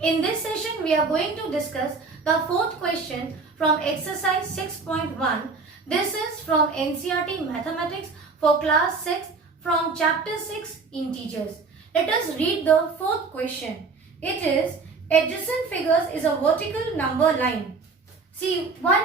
In this session, we are going to discuss the fourth question from exercise 6.1. This is from NCERT Mathematics for class 6 from chapter 6 Integers. Let us read the fourth question. It is adjacent figures is a vertical number line. See, one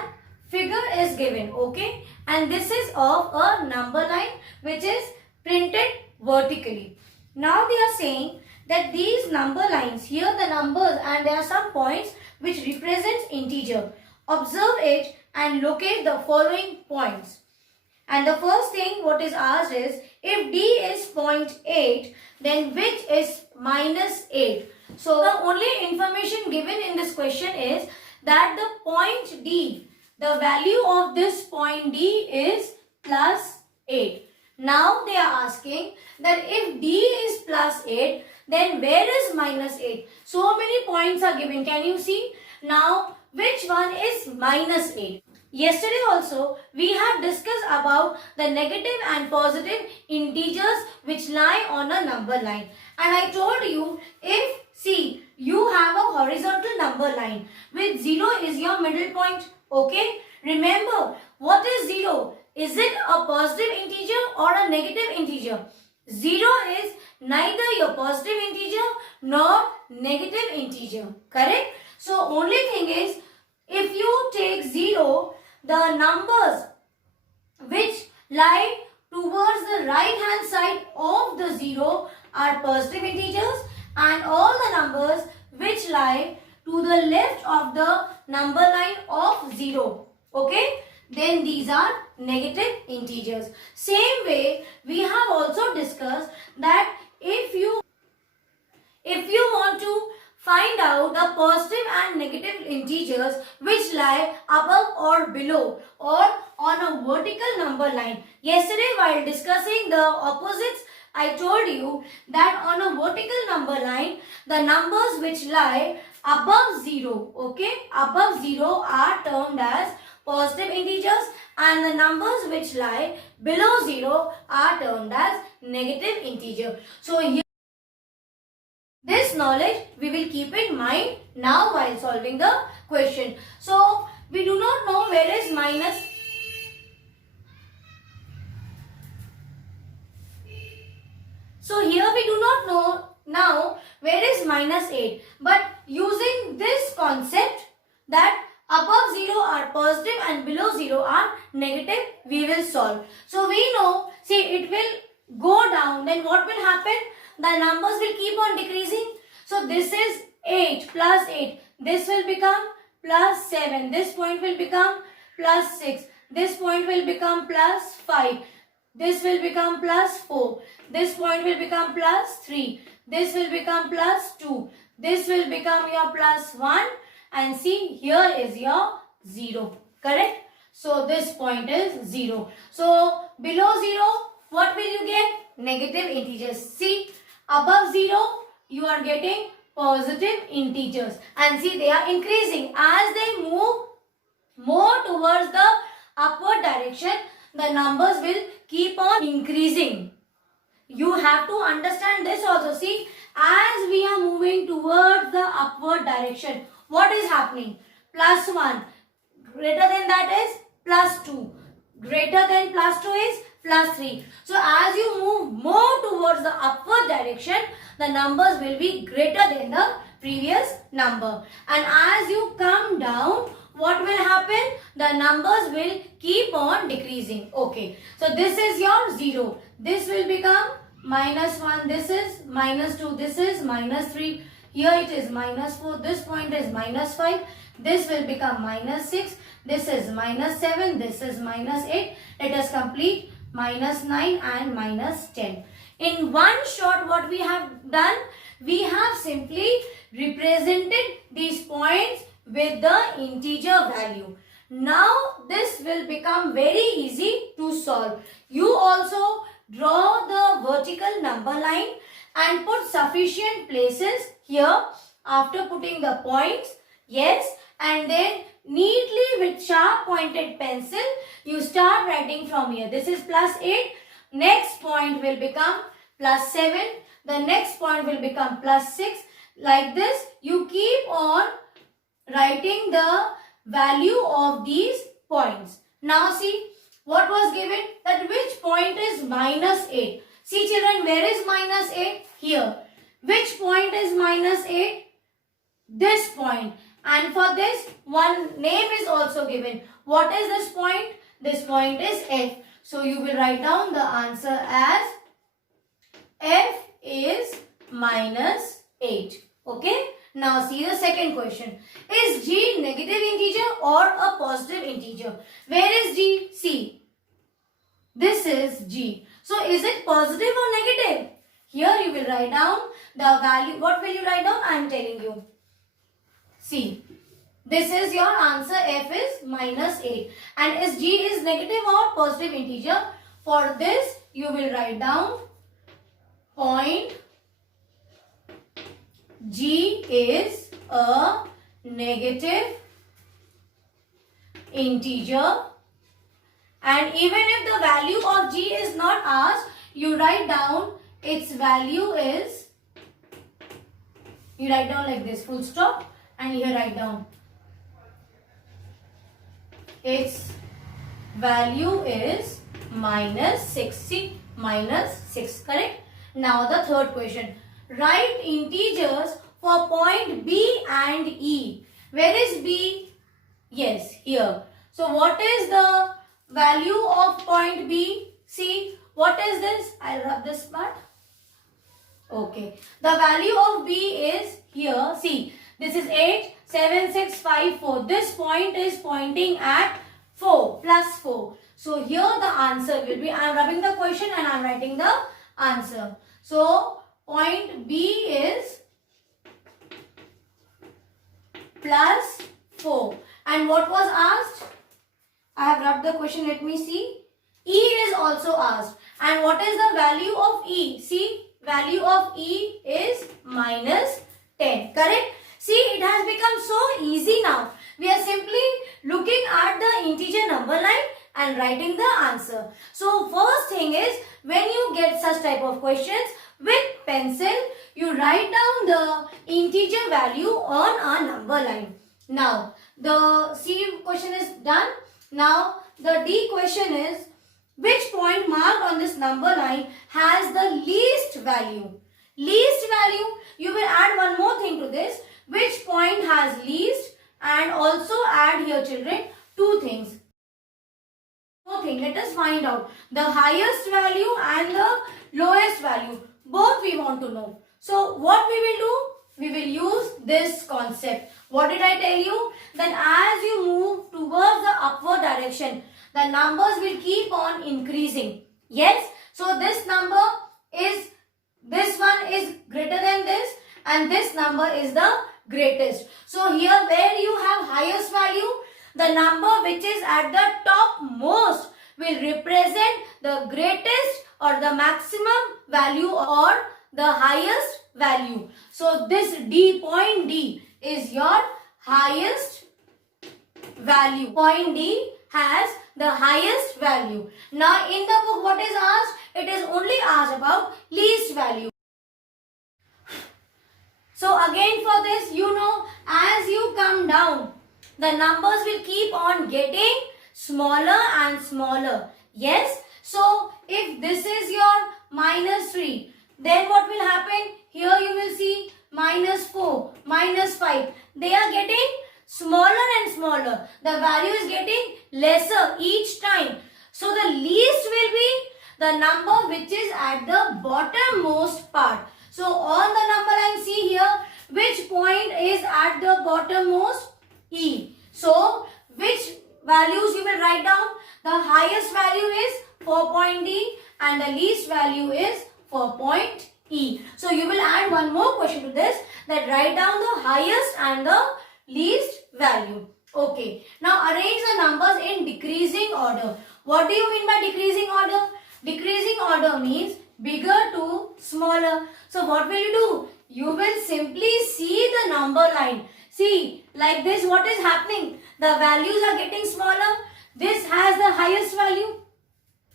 figure is given, okay, and this is of a number line which is printed vertically. Now they are saying that these number lines, here the numbers and there are some points which represents integer. Observe it and locate the following points. And the first thing what is asked is, if d is 0.8, then which is minus 8? So the only information given in this question is that the point d, the value of this point d is plus 8. Now they are asking that if d is plus 8, then where is minus 8? So many points are given. Can you see? Now, which one is minus 8? Yesterday also, we have discussed about the negative and positive integers which lie on a number line. And I told you, if, see, you have a horizontal number line with 0 is your middle point. Okay? Remember, what is 0? Is it a positive integer or a negative integer? 0 is neither your positive integer nor negative integer. Correct? So, only thing is, if you take 0, the numbers which lie towards the right hand side of the 0 are positive integers, and all the numbers which lie to the left of the number line of 0. Okay? Then these are negative integers. Same way, we have also discussed that if you want to find out the positive and negative integers which lie above or below or on a vertical number line. Yesterday while discussing the opposites, I told you that on a vertical number line, the numbers which lie above 0, okay, above 0 are termed as positive integers, and the numbers which lie below 0 are termed as negative integer. So here, this knowledge we will keep in mind now while solving the question. So we do not know where is minus. So here we do not know now where is minus 8. But using this concept that above 0 are positive and below 0 are negative, we will solve. So we know, see, it will go down, then what will happen? The numbers will keep on decreasing. So this is 8 plus 8. This will become plus 7. This point will become plus 6. This point will become plus 5. This will become plus 4. This point will become plus 3. This will become plus 2. This will become your plus 1. And see, here is your 0. Correct? So this point is 0. So below 0, what will you get? Negative integers. See, above 0, you are getting positive integers. And see, they are increasing. As they move more towards the upward direction, the numbers will keep on increasing. You have to understand this also. See, as we are moving towards the upward direction, what is happening? Plus 1. Greater than that is plus 2. Greater than plus 2 is plus 3. So as you move more towards the upward direction, the numbers will be greater than the previous number. And as you come down, what will happen? The numbers will keep on decreasing. Okay. So this is your 0. This will become minus 1. This is minus 2. This is minus 3. Here it is minus 4. This point is minus 5. This will become minus 6. This is minus 7. This is minus 8. Let us complete minus 9 and minus 10. In one shot, what we have done? We have simply represented these points with the integer value. Now this will become very easy to solve. You also draw the vertical number line and put sufficient places here after putting the points. Yes, and then neatly with sharp pointed pencil, you start writing from here. This is plus 8. Next point will become plus 7. The next point will become plus 6. Like this, you keep on writing the value of these points. Now see, what was given? That which point is minus 8? See children, where is minus 8? Here. Which point is minus 8? This point. And for this, one name is also given. What is this point? This point is F. So you will write down the answer as F is minus 8. Okay. Now see the second question. Is G negative integer or a positive integer? Where is G? See. This is G. So is it positive or negative? Here you will write down the value. What will you write down? I am telling you. See. This is your answer. F is minus 8. And is G is negative or positive integer? For this you will write down point G is a negative integer, and even if the value of G is not asked, you write down its value is, you write down like this, full stop, and here write down its value is minus 6. See, minus 6, correct? Now the third question. Write integers for point B and E. Where is B? Yes, here. So what is the value of point B? See, what is this? I'll rub this part. Okay. The value of B is here. See, this is 8, 7, 6, 5, 4. This point is pointing at 4 plus 4. So here the answer will be, I am rubbing the question and I am writing the answer. So point B is plus 4. And what was asked? I have rubbed the question. Let me see. E is also asked. And what is the value of E? See, value of E is minus 10. Correct? See, it has become so easy now. We are simply looking at the integer number line and writing the answer. So first thing is, when you get such type of questions with pencil, you write down the integer value on a number line. Now the C question is done. Now the D question is, which point marked on this number line has the least value? Least value, you will add one more thing to this. Which point has least, and also add here children two things. Let us find out the highest value and the lowest value. Both we want to know. So what we will do? We will use this concept. What did I tell you? That as you move towards the upward direction, the numbers will keep on increasing. Yes. So this number is, this one is greater than this, and this number is the greatest. So here where you have highest value, the number which is at the top most will represent the greatest or the maximum value or the highest value. So this D, point D is your highest value. Point D has the highest value. Now in the book what is asked? It is only asked about least value. So again for this, you know, as you come down, the numbers will keep on getting smaller and smaller. Yes. So if this is your minus 3, then what will happen? Here you will see minus 4, minus 5. They are getting smaller and smaller. The value is getting lesser each time. So the least will be the number which is at the bottommost part. So on the number line, see here, which point is at the bottommost? E. So which values you will write down? The highest value is 4 point D and the least value is 4 point E. So you will add one more question to this, that write down the highest and the least value. Okay. Now arrange the numbers in decreasing order. What do you mean by decreasing order? Decreasing order means bigger to smaller. So what will you do? You will simply see the number line. See, like this, what is happening? The values are getting smaller. This has the highest value.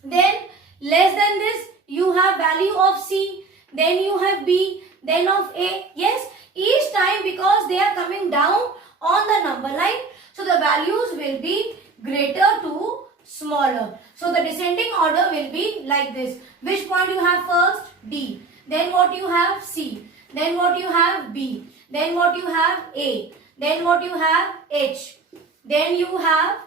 Then less than this, you have value of C. Then you have B. then of A. Yes, each time because they are coming down on the number line, so the values will be greater to smaller. So the descending order will be like this. Which point you have first? D. Then what you have? C. Then what you have? B. Then what you have? A. Then what you have? H. Then you have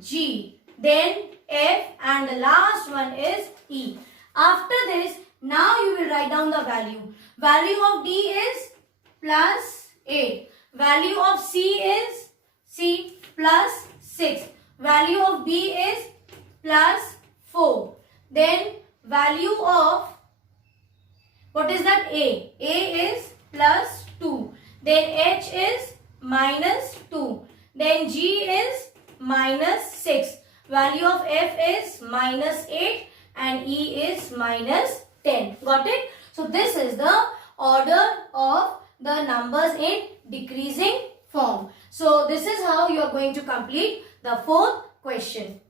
G. Then F, and the last one is E. After this, now you will write down the value. Value of D is plus 8. Value of C is C plus 6. Value of B is plus 4. Then value of, what is that? A. A is plus 2. Then H is minus 2. Then G is minus 6. Value of F is minus 8 and E is minus 10. Got it? So this is the order of the numbers in decreasing form. So this is how you are going to complete the fourth question.